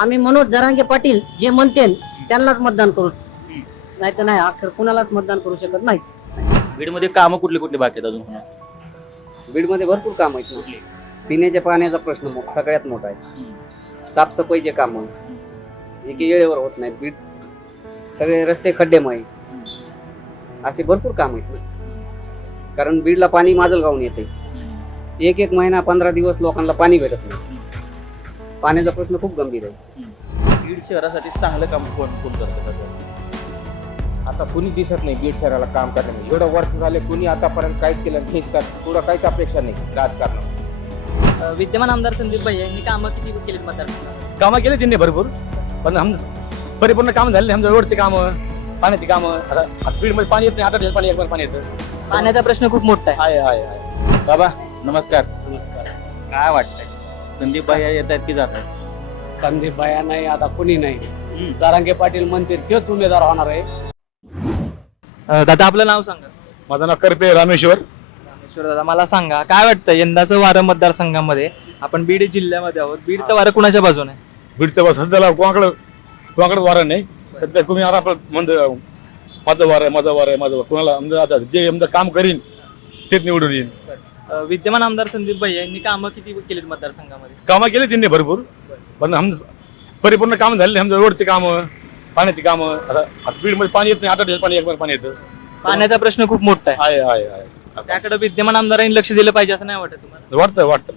आम्ही मनोज जरांगे पाटील जे म्हणते त्यांनाच मतदान करू नाही तर नाही अखेर कुणालाच मतदान करू शकत नाही बीड मध्ये काम कुठले कुठले बाकी आहेत अजून बीड मध्ये भरपूर काम आहेत पिण्याच्या पाण्याचा प्रश्न मो, सगळ्यात मोठा आहे साफसफाईचे काम जे की वेळेवर होत नाही बीड सगळे रस्ते खड्डेमय असे भरपूर काम आहेत कारण बीडला पाणी माझल गावून येते एक एक महिना पंधरा दिवस लोकांना पाणी भेटत नाही पाण्याचा प्रश्न खूप गंभीर आहे शहरासाठी चांगलं काम फोन, फोन तरते तरते। आता करत नाही काम एवढं वर्ष झाले कुणी आतापर्यंत काहीच केलं नाही पुढं काहीच अपेक्षा नाही राजकारण विद्यमान आमदार संदीप भाई यांनी कामं किती मतदार कामं केले त्यांनी भरपूर पण हम परिपूर्ण काम झाले रोडचे काम पाण्याचे काम आता पाणी येत नाही आता पाणी पाणी येत पाण्याचा प्रश्न खूप मोठा आहे बाबा नमस्कार नमस्कार काय वाटतंय संदीप येत आहेत की जातात संदीप भाया नाही आता कुणी नाही सारंगे पाटील मंदिर आहे दादा आपलं नाव ना सांगा माझं नाव करपे रामेश्वर रामेश्वर दादा मला सांगा काय वाटतं यंदाचं वारं मतदारसंघामध्ये आपण बीड जिल्ह्यामध्ये आहोत बीडचं वारं कुणाच्या बाजून आहे सध्याला बाजूला कुणाकडंच वारं नाही सध्या कुणी आपलं म्हणजे माझं वार आहे माझं वार आहे माझं कुणाला जे काम करीन तेच निवडून येईल विद्यमान आमदार संदीप भाई यांनी काम किती मतदार मतदारसंघामध्ये कामं केली त्यांनी भरपूर पण परिपूर्ण काम झाले काम कामं पाण्याची मध्ये पाणी येत नाही आठ पाणी एक पाणी पाणी येतं पाण्याचा प्रश्न खूप मोठा आहे त्याकडे विद्यमान आमदारांनी लक्ष दिलं पाहिजे असं नाही वाटत वाटत वाटतं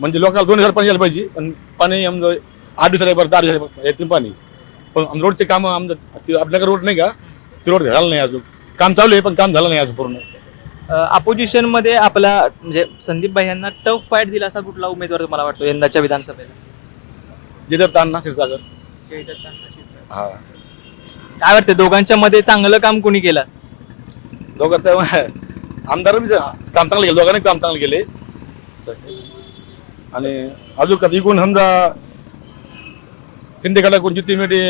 म्हणजे लोकांना दोन हजार पाणी झालं पाहिजे पण पाणी आमचं आठ आहे दहा येतील पाणी पण रोडचे काम आमचं आपल्याकडे रोड नाही का ते रोड झालं नाही अजून काम चालू आहे पण काम झालं नाही अजून पूर्ण अपोजिशनमध्ये मध्ये आपला म्हणजे संदीप भाई यांना टफ फाईट दिला असा कुठला उमेदवार तुम्हाला वाटतो यंदाच्या विधानसभेला काय वाटतं दोघांच्या मध्ये चांगलं काम कोणी केलं दोघांनी काम दो काम आमदार चांगलं चांगलं केले आणि अजून कधी समजा कोण ज्योती मेटे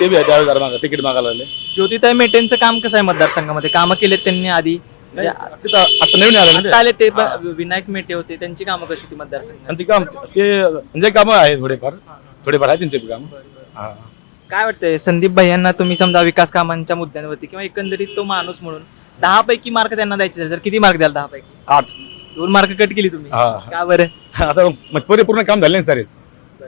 ते बी आहे मागे तिकीट मागायला ज्योतिताई मेटेंचं काम कसं आहे मतदारसंघामध्ये कामं केले त्यांनी आधी ते विनायक मेटे होते त्यांची कामं कशी काम काय का वाटतंय संदीप भाई यांना तुम्ही समजा विकास कामांच्या मुद्द्यांवरती किंवा एकंदरीत तो माणूस म्हणून दहा पैकी मार्क त्यांना द्यायचे तर किती मार्क द्याल दहा पैकी आठ दोन मार्क कट केली तुम्ही आता का पूर्ण काम झाले नाही सरेच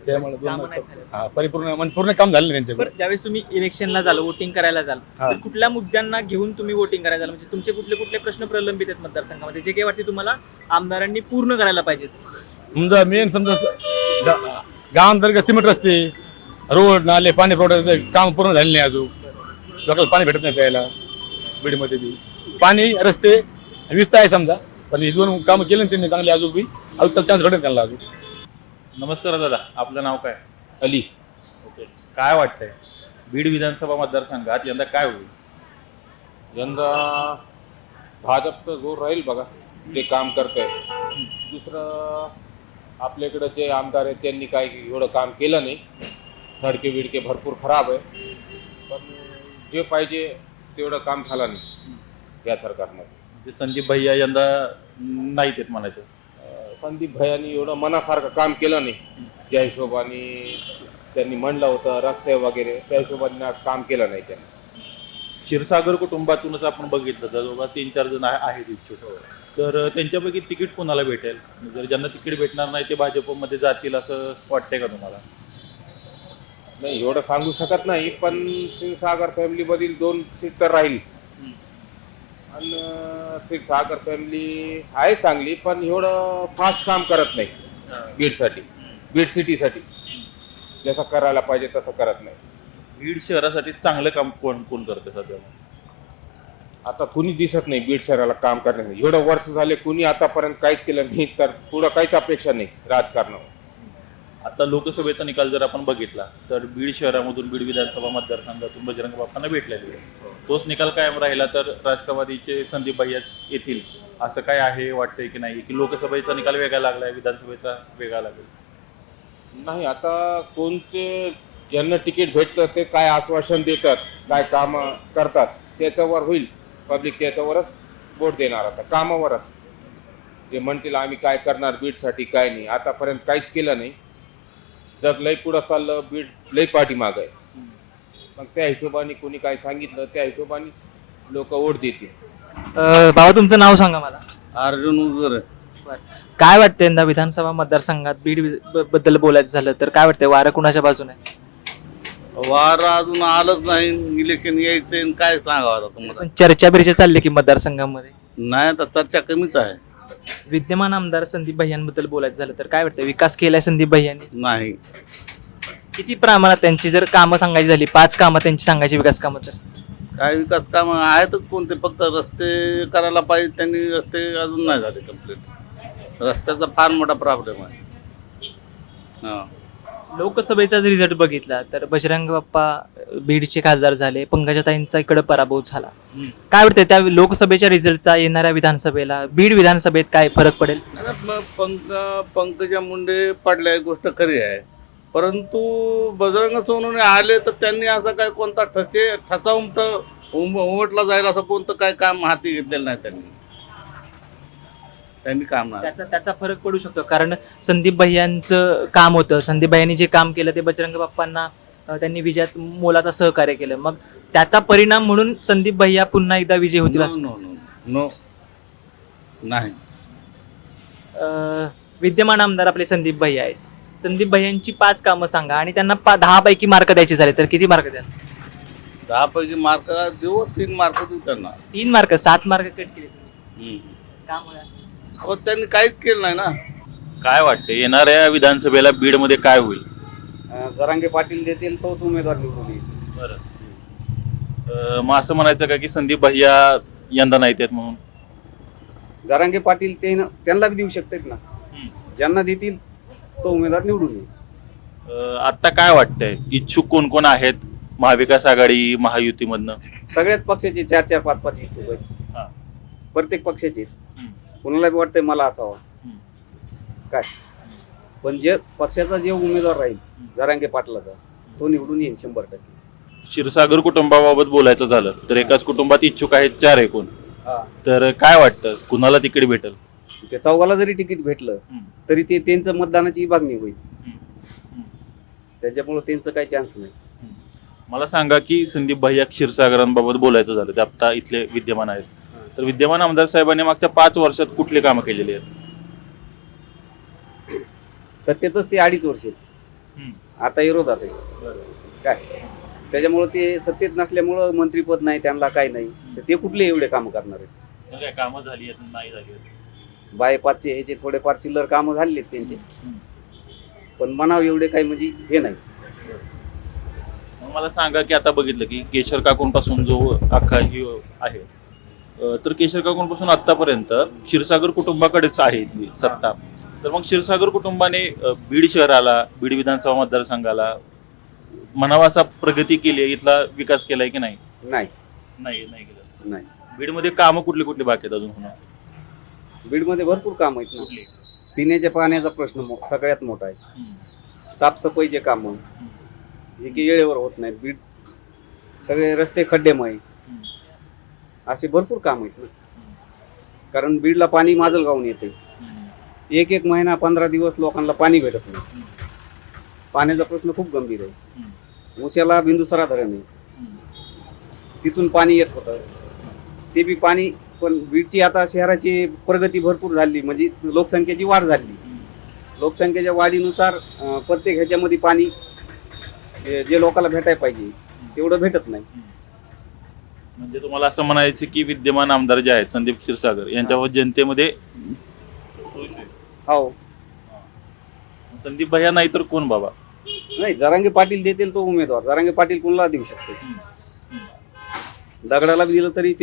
परिपूर्ण काम झालं त्यांचे ज्यावेळेस तुम्ही इलेक्शनला झालं वोटिंग करायला झालं कुठल्या मुद्द्यांना घेऊन तुम्ही वोटिंग करायला म्हणजे तुमचे कुठले कुठले प्रश्न प्रलंबित आहेत मतदारसंघामध्ये जे काही वाटते तुम्हाला आमदारांनी पूर्ण करायला पाहिजे समजा मेन समजा गाव सिमेंट रस्ते रोड नाले पाणी पुरवठा काम पूर्ण झाले नाही अजून लोकांना पाणी भेटत नाही प्यायला बीड मध्ये बी पाणी रस्ते विस्ता आहे समजा पण हे दोन काम केले त्यांनी चांगले अजून बी अजून चान्स भेटेल त्यांना अजून नमस्कार दादा आपलं नाव काय अली ओके okay. काय वाटतंय बीड विधानसभा मतदारसंघात यंदा काय होईल यंदा भाजपचं जोर राहील बघा ते काम करत आहे दुसरं आपल्याकडं जे आमदार आहेत त्यांनी काय एवढं काम केलं नाही सडके बिडके भरपूर खराब आहे पण जे पाहिजे तेवढं काम झालं नाही या सरकारमध्ये संजीव भैया यंदा नाहीत आहेत म्हणायचं भयानी एवढं मनासारखं काम केलं नाही ज्या हिशोबाने त्यांनी म्हणलं होतं रस्ते वगैरे त्या हिशोबाने काम केलं नाही त्यांनी क्षीरसागर कुटुंबातूनच आपण बघितलं बाबा तीन चार जण आहेत तर त्यांच्यापैकी तिकीट कोणाला भेटेल जर ज्यांना तिकीट भेटणार नाही ते भाजपमध्ये जातील असं वाटतंय का तुम्हाला नाही एवढं सांगू शकत नाही पण क्षीरसागर फॅमिलीमधील दोन सीट तर राहील सागर फॅमिली आहे चांगली पण एवढं फास्ट काम करत नाही बीडसाठी बीड सिटीसाठी जसं करायला पाहिजे तसं करत नाही बीड शहरासाठी चांगलं का। काम कोण कोण करते सध्या आता कुणीच दिसत नाही बीड शहराला काम करण्यासाठी एवढं वर्ष झाले कुणी आतापर्यंत काहीच केलं नाही तर पुढं काहीच अपेक्षा नाही राजकारणावर आता लोकसभेचा निकाल जर आपण बघितला तर बीड शहरामधून बीड विधानसभा मतदारसंघातून बजरंग बाप्पांना भेटला तोच निकाल कायम राहिला तर राष्ट्रवादीचे संदीप भाईच येतील असं काय आहे वाटतंय की नाही की लोकसभेचा निकाल वेगळा लागलाय आहे विधानसभेचा वेगळा लागेल ला। नाही आता कोणते ज्यांना तिकीट भेटतं ते काय आश्वासन देतात काय काम करतात त्याच्यावर होईल पब्लिक त्याच्यावरच वोट देणार आता कामावरच जे म्हणतील आम्ही काय करणार बीडसाठी काय नाही आतापर्यंत काहीच केलं नाही जर लय कुठं चाललं बीड लई पाठीमाग आहे मग त्या हिशोबाने कोणी काय सांगितलं त्या हिशोबाने बाबा तुमचं नाव सांगा मला अर्जुन काय वाटतंय यंदा विधानसभा मतदारसंघात बीड बद्दल बोलायचं झालं तर काय वाटतंय वारं कुणाच्या बाजूने आहे वारं अजून आलंच नाही इलेक्शन यायचं काय सांगा पण चर्चा बिर्चा चालली की मतदारसंघामध्ये नाही आता चर्चा कमीच आहे विद्यमान आमदार संदीप भैयांबद्दल बोलायचं झालं तर काय वाटतं विकास केलाय संदीप भैयांनी नाही किती प्रमाणात त्यांची जर कामं सांगायची झाली पाच कामं त्यांची सांगायची विकास कामं तर काय विकास कामं आहेतच कोणते फक्त रस्ते करायला पाहिजे त्यांनी रस्ते अजून नाही झाले कम्प्लीट रस्त्याचा फार मोठा प्रॉब्लेम आहे हां लोकसभेचा जर रिझल्ट बघितला तर बजरंग बाप्पा बीडचे खासदार झाले पंकजा ताईंचा इकडं पराभव झाला काय वाटतंय त्या लोकसभेच्या रिझल्टचा येणाऱ्या विधानसभेला बीड विधानसभेत काय फरक पडेल पंकजा मुंडे पडल्या गोष्ट खरी आहे परंतु बजरंग सोनून आले तर त्यांनी असं काय कोणता ठसे उमट ठसा उमटला जाईल असं कोणतं काय काम हाती घेतलेलं नाही त्यांनी त्याचा फरक पडू शकतो कारण संदीप भाई काम होतं संदीप भाई काम केलं ते बजरंग बाप्पांना त्यांनी विजयात मोलाचा सहकार्य केलं मग त्याचा परिणाम म्हणून संदीप भैया पुन्हा एकदा विजय होतील नाही विद्यमान आमदार आपले संदीप भाई आहेत संदीप भाई पाच कामं सांगा आणि त्यांना दहा पैकी मार्क द्यायचे झाले तर किती मार्क द्या दहा पैकी मार्क देऊ तीन मार्क देऊ त्यांना तीन मार्क सात मार्क कट केले तुम्ही का हो त्यांनी काहीच केलं नाही ना काय वाटतं येणाऱ्या विधानसभेला बीड मध्ये काय होईल जरांगे पाटील देतील तोच उमेदवार निवडून येईल मग असं म्हणायचं का की संदीप भैया यंदा नाहीत म्हणून जरांगे पाटील ते त्यांना बी देऊ शकतात ना ज्यांना देतील तो उमेदवार निवडून येईल आता काय वाटतंय इच्छुक कोण कोण आहेत महाविकास आघाडी महायुतीमधनं सगळ्याच पक्षाचे चार चार पाच पाच इच्छुक आहेत प्रत्येक पक्षाचे मला कोणाला काय पण जे पक्षाचा जे उमेदवार राहील जरांगे पाटलाचा तो निवडून येईल शंभर टक्के क्षीरसागर कुटुंबाबाबत बोलायचं झालं तर एकाच कुटुंबात इच्छुक आहेत चार आहे कोण तर काय वाटतं कुणाला तिकीट भेटल ते चौघाला जरी तिकीट भेटलं तरी ते त्यांचं मतदानाची विभागणी होईल त्याच्यामुळे त्यांचं काय चान्स नाही मला सांगा की संदीप भाई या क्षीरसागरांबाबत बोलायचं झालं ते आता इथले विद्यमान आहेत तर विद्यमान आमदार साहेबांनी मागच्या पाच वर्षात कुठले काम केलेले आहेत ते अडीच वर्ष आता काय त्याच्यामुळे ते सत्तेत नसल्यामुळं मंत्रीपद नाही त्यांना नाही तर ते, ते, ते कुठले एवढे काम करणार काम झाली आहेत बाय बायपासचे ह्याचे थोडे फार चिल्लर काम झाले त्यांचे पण म्हणाव एवढे काही म्हणजे हे नाही मला सांगा की आता बघितलं की केशर काकून पासून जो अख्खा हि आहे तर केशर काकूंपासून आतापर्यंत क्षीरसागर कुटुंबाकडेच आहे सत्ता तर मग क्षीरसागर कुटुंबाने बीड शहराला बीड विधानसभा मतदारसंघाला म्हणावा असा प्रगती केली आहे इथला विकास केलाय की के नाही नाही नाही नाही बीडमध्ये कामं कुठली कुठली बाकी आहेत अजून होणार बीडमध्ये भरपूर काम आहेत कुठले पिण्याच्या पाण्याचा प्रश्न मो, सगळ्यात मोठा आहे साफसफाईचे काम वेळेवर होत नाही बीड सगळे रस्ते खड्डेमय असे भरपूर काम आहेत कारण बीडला पाणी माजल गावून येते एक एक महिना पंधरा दिवस लोकांना पाणी भेटत नाही पाण्याचा प्रश्न खूप गंभीर आहे मुशाला बिंदुसरा धरण आहे तिथून पाणी येत होतं ते बी पाणी पण बीडची आता शहराची प्रगती भरपूर झाली म्हणजे लोकसंख्येची वाढ झाली लोकसंख्येच्या वाढीनुसार प्रत्येक ह्याच्यामध्ये पाणी जे लोकांना भेटायला पाहिजे तेवढं भेटत नाही म्हणजे तुम्हाला असं म्हणायचं की विद्यमान आमदार जे आहेत संदीप क्षीरसागर यांच्यावर जनतेमध्ये संदीप भाई नाही तर कोण बाबा नाही जरांगे पाटील देतील तो उमेदवार जरांगे पाटील देऊ शकते दगडाला दिलं तरी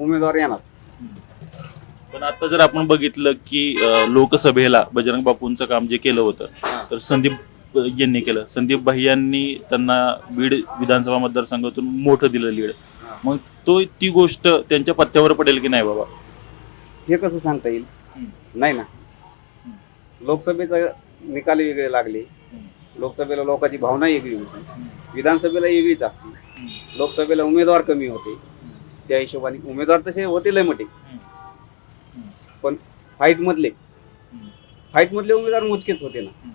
उमेदवार येणार ते पण आता जर आपण बघितलं की लोकसभेला बजरंग बापूंच काम जे केलं होतं तर संदीप यांनी केलं संदीप भाई यांनी त्यांना बीड विधानसभा मतदारसंघातून मोठं दिलं लीड मग तो ती गोष्ट त्यांच्या पत्त्यावर पडेल की नाही बाबा हे कस सांगता येईल नाही ना लोकसभेचा निकाल वेगळे लागले लोकसभेला लोकांची लो लो भावना वेगळी होती विधानसभेला वेगळीच असते लोकसभेला उमेदवार कमी होते त्या हिशोबाने उमेदवार तसे होते लय पण फाईट मधले फाईट मधले उमेदवार मोजकेच होते ना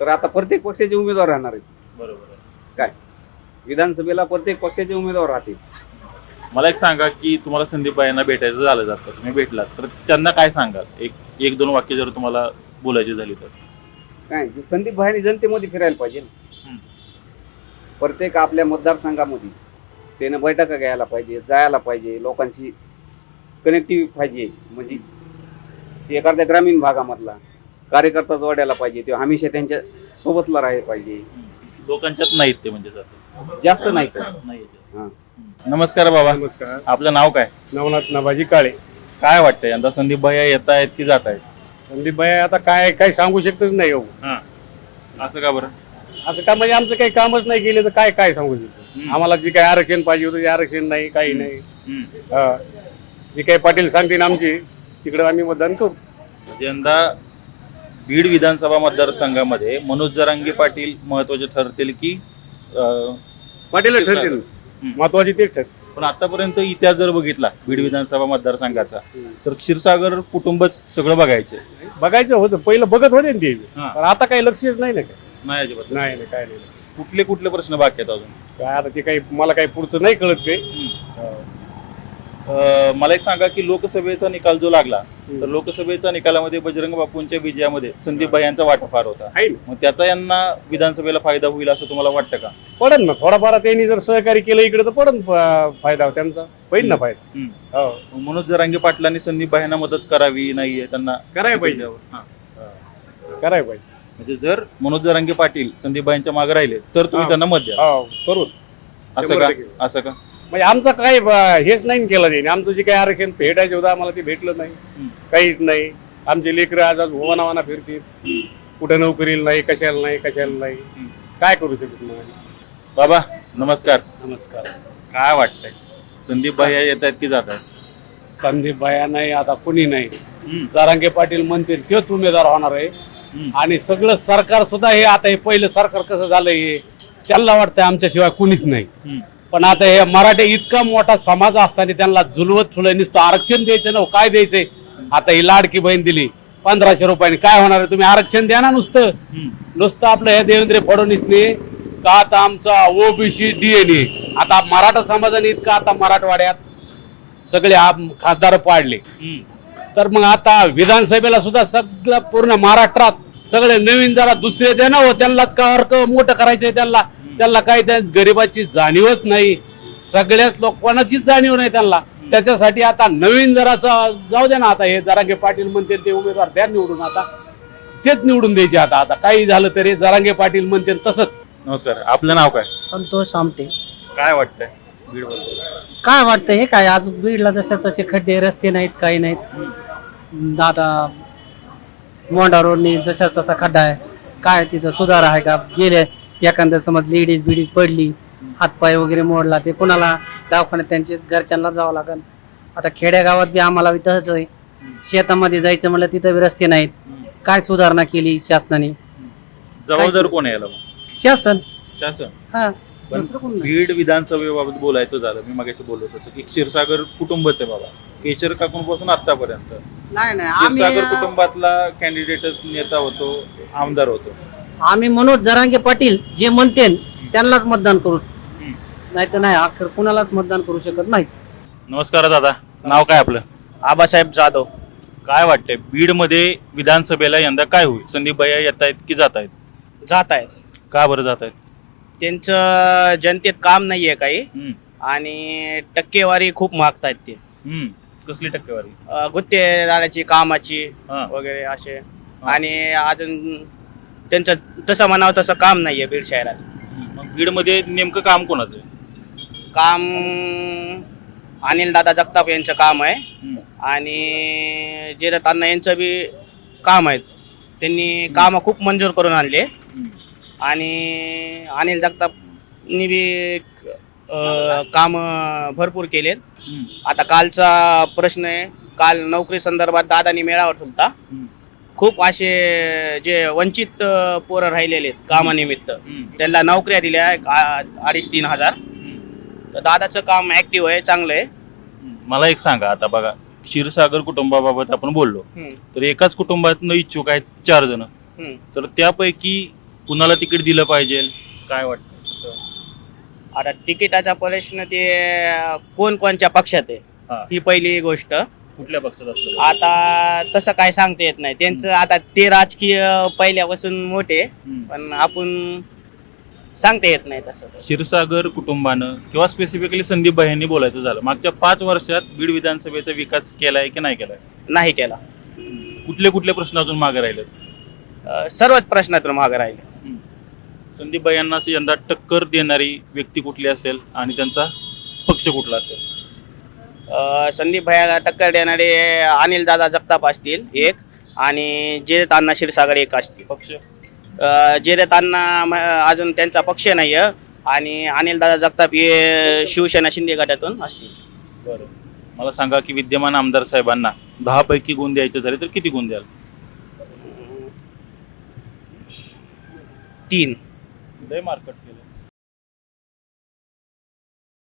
तर आता प्रत्येक पक्षाचे उमेदवार राहणार आहेत बरोबर काय विधानसभेला प्रत्येक पक्षाचे उमेदवार राहतील मला एक सांगा की तुम्हाला संदीप भेटायचं झालं जातं तुम्ही भेटलात तर त्यांना काय सांगाल एक एक दोन वाक्य जर तुम्हाला बोलायची झाली तर काय संदीप बाहेर जनतेमध्ये फिरायला पाहिजे ना प्रत्येक आपल्या मतदारसंघामध्ये त्यानं बैठका घ्यायला पाहिजे जायला पाहिजे लोकांशी कनेक्टिव्ह पाहिजे म्हणजे एखाद्या ग्रामीण भागामधला कार्यकर्ता जोडायला पाहिजे ते हमेशा त्यांच्या सोबतला राहायला पाहिजे लोकांच्यात नाहीत ते म्हणजे जर जास्त नाही नमस्कार बाबा नमस्कार आपलं नाव काय नवनाथ नभाजी ना काळे काय वाटत संदीप की जात आहेत संदीप काय काय सांगू शकतच नाही असं का बर असं का म्हणजे आमचं काही कामच नाही केलं आम्हाला जे काय आरक्षण पाहिजे होत आरक्षण नाही काही नाही जी काही पाटील सांगतील हो। आमची तिकडे आम्ही मतदान करू यंदा बीड विधानसभा मतदारसंघामध्ये मनोज जरांगी पाटील महत्वाचे ठरतील की ठरेल महत्वाची ते ठर पण आतापर्यंत इतिहास जर बघितला बीड विधानसभा मतदारसंघाचा तर क्षीरसागर कुटुंबच सगळं बघायचं बघायचं होतं पहिलं बघत होते ना आता काही लक्षच नाही काय नाही अजिबात नाही काय नाही कुठले कुठले प्रश्न बाकी आहेत अजून काय आता ते काही मला काही पुढचं नाही कळत काही मला एक सांगा की लोकसभेचा निकाल जो लागला तर लोकसभेच्या निकालामध्ये बजरंग बापूंच्या विजयामध्ये संदीप भाई यांचा वाटा फार होता मग त्याचा यांना विधानसभेला फायदा होईल असं तुम्हाला वाटतं का पडन ना थोडाफार त्यांनी जर सहकारी केलं इकडे तर पडन फायदा त्यांचा ना फायदा मनोज जरांगे पाटील संदीप भाईंना मदत करावी नाहीये त्यांना करायला पाहिजे कराय पाहिजे म्हणजे जर मनोज जरांगे पाटील संदीप भाईंच्या मागे राहिले तर तुम्ही त्यांना मत द्या करू असं का असं का म्हणजे आमचं काही हेच नाही केलं नाही आमचं जे काही आरक्षण भेटायचे होतं आम्हाला ते भेटलं नाही काहीच नाही आमचे लेकर आज आज फिरतील कुठे नोकरी नाही कशाला नाही कशाला नाही काय करू शकत बाबा नमस्कार नमस्कार काय वाटतंय संदीप का... भाया येत आहेत की जातात संदीप भाया नाही आता कुणी नाही सारांगे पाटील म्हणतील तेच उमेदवार होणार आहे आणि सगळं सरकार सुद्धा हे आता हे पहिलं सरकार कसं झालं हे त्याला वाटतंय आमच्याशिवाय कुणीच नाही पण नुस्त? आता हे मराठे इतका मोठा समाज असताना त्यांना जुलवत फुलं नुसतं आरक्षण द्यायचं ना काय द्यायचंय आता ही लाडकी बहीण दिली पंधराशे रुपयाने काय होणार आहे तुम्ही आरक्षण द्या ना नुसतं नुसतं आपलं हे देवेंद्र फडणवीसने आता आमचा ओबीसी डीएनए आता मराठा समाजाने इतका आता मराठवाड्यात सगळे खासदार पाडले तर मग आता विधानसभेला सुद्धा सगळं पूर्ण महाराष्ट्रात सगळे नवीन जरा दुसरे त्यांनाच का हो अर्क मोठं करायचंय त्यांना त्यांना काही त्या गरिबाची जाणीवच नाही सगळ्याच लोक जाणीव नाही त्यांना त्याच्यासाठी आता नवीन जराचा जाऊ दे आता। आता। वाटते? वाटते? वाटते ना आता हे जरांगे पाटील म्हणते ते उमेदवार द्या निवडून आता तेच निवडून द्यायचे आता आता काही झालं तरी जरांगे पाटील म्हणते तसंच नमस्कार आपलं नाव काय संतोष आमटे काय वाटतंय काय वाटतं हे काय आज बीडला जसे तसे खड्डे रस्ते नाहीत काही नाहीत आता मोंडा रोडने जशा तसा खड्डा आहे काय तिथं सुधार आहे का गेले एखाद्या समज लेडीज बिडीज पडली हातपाय वगैरे मोडला ते कुणाला घरच्यांना कोणाला लागल आता खेड्या गावात शेतामध्ये जायचं म्हटलं तिथे रस्ते नाहीत काय सुधारणा ना केली शासनाने जबाबदार कोण शासन शासन बीड विधानसभेबाबत बोलायचं झालं मी मागायचं बोललो तस की क्षीरसागर कुटुंबच आहे बाबा केशर काकून पासून आतापर्यंत नाही नाही क्षीरसागर कुटुंबातला कॅन्डिडेटच नेता होतो आमदार होतो आम्ही मनोज जरांगे पाटील जे म्हणते त्यांनाच मतदान करू नाही तर नाही अखेर कुणालाच मतदान करू शकत नाही नमस्कार दादा नाव अपले? जादो। काय आपलं आबासाहेब जाधव काय वाटतंय बीड मध्ये विधानसभेला यंदा काय होईल संदीप भैया येत आहेत की जात आहेत जात आहेत का बरं जात आहेत त्यांचं जनतेत काम नाहीये काही आणि टक्केवारी खूप मागत आहेत ते कसली टक्केवारी गुत्ते जाण्याची कामाची वगैरे असे आणि अजून त्यांचं तसं म्हणावं तसं काम नाहीये बीड शहरात बीडमध्ये नेमकं काम कोणाचं काम अनिल दादा जगताप यांचं काम आहे आणि जे त्यांना यांचं बी काम आहे त्यांनी काम खूप मंजूर करून आणले आणि अनिल जगतापनी बी आ... काम भरपूर केलेत आता कालचा प्रश्न आहे काल नोकरी संदर्भात दादानी मेळावा होता खूप असे जे वंचित पोर राहिलेले आहेत कामानिमित्त त्यांना नोकऱ्या दिल्या अडीच तीन हजार तर दादाचं काम ऍक्टिव्ह आहे चांगलं आहे मला एक सांगा आता बघा क्षीरसागर कुटुंबाबाबत आपण बोललो तर एकाच कुटुंबात न इच्छुक आहेत चार जण तर त्यापैकी कुणाला तिकीट दिलं पाहिजे काय वाटत आता तिकिटाच्या प्रश्न ते कोण कोणच्या पक्षात आहे ही पहिली गोष्ट कुठल्या पक्षात असत आता तसं काय सांगता येत नाही त्यांचं आता ते राजकीय पहिल्यापासून मोठे पण आपण सांगता येत नाही तसं क्षीरसागर कुटुंबानं किंवा स्पेसिफिकली संदीप भाईंनी बोलायचं झालं मागच्या पाच वर्षात बीड विधानसभेचा विकास केलाय की नाही केलाय नाही केला कुठले के ना कुठले प्रश्न अजून मागे राहिले सर्वच प्रश्नातून मागे राहिले संदीप भाई यांना यंदा टक्कर देणारी व्यक्ती कुठली असेल आणि त्यांचा पक्ष कुठला असेल आ, संदीप टक्कर अनिल देणारे दादा जगताप असतील एक आणि जे तांना क्षीरसागर एक असतील पक्ष तांना अजून त्यांचा पक्ष नाही आणि अनिल दादा जगताप हे शिवसेना शिंदे गटातून असतील बरं मला सांगा की विद्यमान आमदार साहेबांना दहा पैकी गुण द्यायचे झाले तर किती गुण द्याल तीन